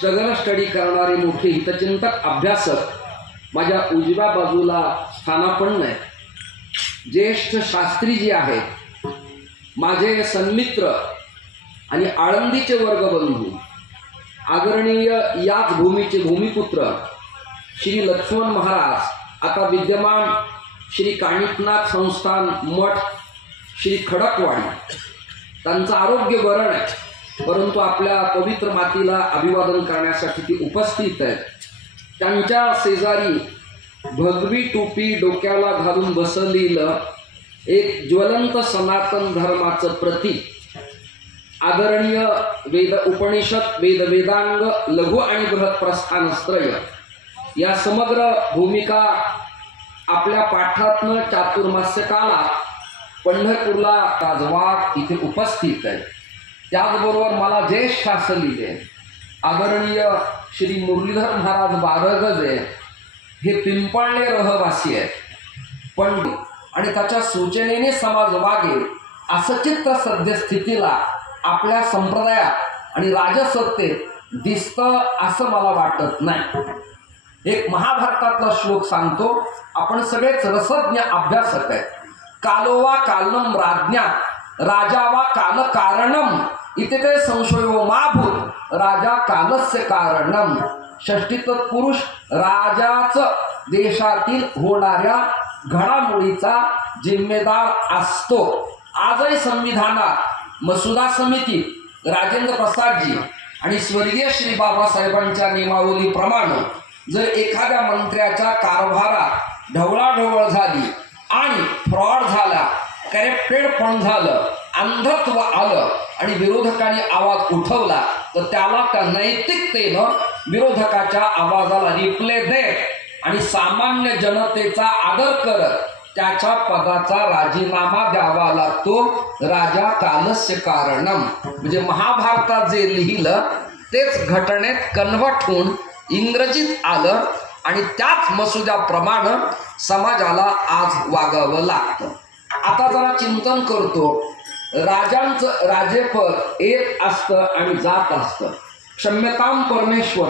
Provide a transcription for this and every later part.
Struggle study करणारे मोठे हितचिंतक अभ्यासक माझ्या उजव्या बाजूला स्थानापन्न आहे. ज्येष्ठ शास्त्रीजी आहेत, माझे सन्मित्र आणि आळंदीचे वर्गबंधू, आदरणीय याच भूमीचे भूमिपुत्र श्री लक्ष्मण महाराज, आता विद्यमान श्री काणिकनाथ संस्थान मठ श्री खडकवाडी. त्यांचं आरोग्य बरं आहे, परंतु आपल्या पवित्र मातीला अभिवादन करण्यासाठी ती उपस्थित आहेत. त्यांच्या शेजारी भगवी टोपी डोक्याला घालून बसलेलं एक ज्वलंत सनातन धर्माचं प्रतीक आदरणीय वेद उपनिषद वेदांग लघु आणि बृहत प्रस्थानत्रय या समग्र भूमिका आपल्या पाठातनं चातुर्मास्य काळात पंढरपूरला राजवाग इथे उपस्थित आहे. त्याचबरोबर मला ज्येष्ठ असलेले आदरणीय श्री मुरलीधर महाराज बारगजे हे पिंपळणे रहवासी आहेत. पण आणि त्याच्या सूचनेने समाज वागेल असं चित्त सद्यस्थितीला आपल्या संप्रदायात आणि राजसत्तेत दिसतं असं मला वाटत नाही. एक महाभारतातला श्लोक सांगतो, आपण सगळेच रसज्ञ अभ्यासक आहेत. कालोवा कालनम राज्ञा राजा वा काल कारणम इथे ते संशयो माभूत राजा कालस्य कारणम. षष्ठी तत्पुरुष राजाच देशातील होणाऱ्या घडामोडीचा जिम्मेदार असतो. आजही संविधानात मसुदा समिती राजेंद्र प्रसादजी आणि स्वर्गीय श्री बाबासाहेबांच्या नियमावलीप्रमाणे जर एखाद्या मंत्र्याच्या कारभारात ढवळाढवळ झाली आणि फ्रॉड झाला, करेप्टेड पण झालं, अंधत्व आलं आणि विरोधकांनी आवाज उठवला, तर त्याला त्या नैतिकतेनं विरोधकाच्या आवाजाला रिप्ले देत आणि सामान्य जनतेचा आदर करत त्याच्या पदाचा राजीनामा द्यावा लागतो. राजा कालस्य कारणम. म्हणजे महाभारतात जे लिहिलं तेच घटनेत कन्व्हर्ट होऊन इंग्रजीत आलं आणि त्याच मसुद्याप्रमाणे समाजाला आज वागावं लागतं. आता जरा चिंतन करतो. राजांचं राजेपद येत असतं आणि जात असतं. क्षम्यताम परमेश्वर.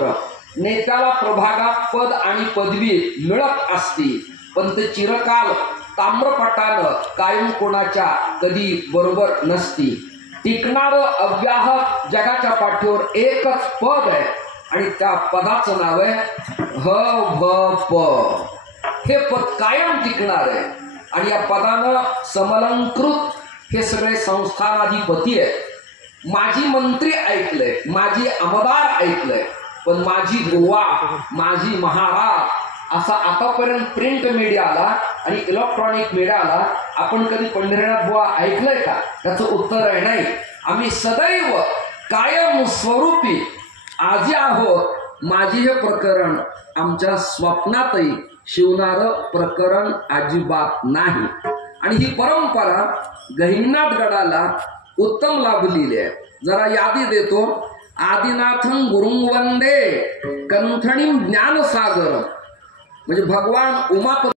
नेत्याला प्रभागात पद आणि पदवी मिळत असती, पण ते चिरकाल ताम्रपटानं कायम कोणाच्या कधी बरोबर नसती. टिकणारं अव्याहत जगाच्या पाठीवर एकच पद आहे आणि त्या पदाचं नाव आहे ह-भ-प. हे पद कायम टिकणार आहे आणि या पदानं समलंकृत हे सगळे संस्थानाधिपती आहेत. माजी मंत्री ऐकलंय, माजी आमदार ऐकलंय, पण माझी गोवा, माझी महाराज असा आतापर्यंत प्रिंट मीडियाला आणि इलेक्ट्रॉनिक मीडियाला आपण कधी पंढरीनाथ बुवा ऐकलंय का? त्याचं उत्तर आहे नाही. आम्ही सदैव कायम स्वरूपी आजी आहोत. माझी हे प्रकरण आमच्या स्वप्नातही शिवणारं प्रकरण अजिबात नाही. आणि ही परंपरा गहिनीनाथ गडाला उत्तम लाभलेली आहे. जरा यादी देतो. आदिनाथं गुरुं वंदे कंठणीं ज्ञानसागर. म्हणजे भगवान उमापती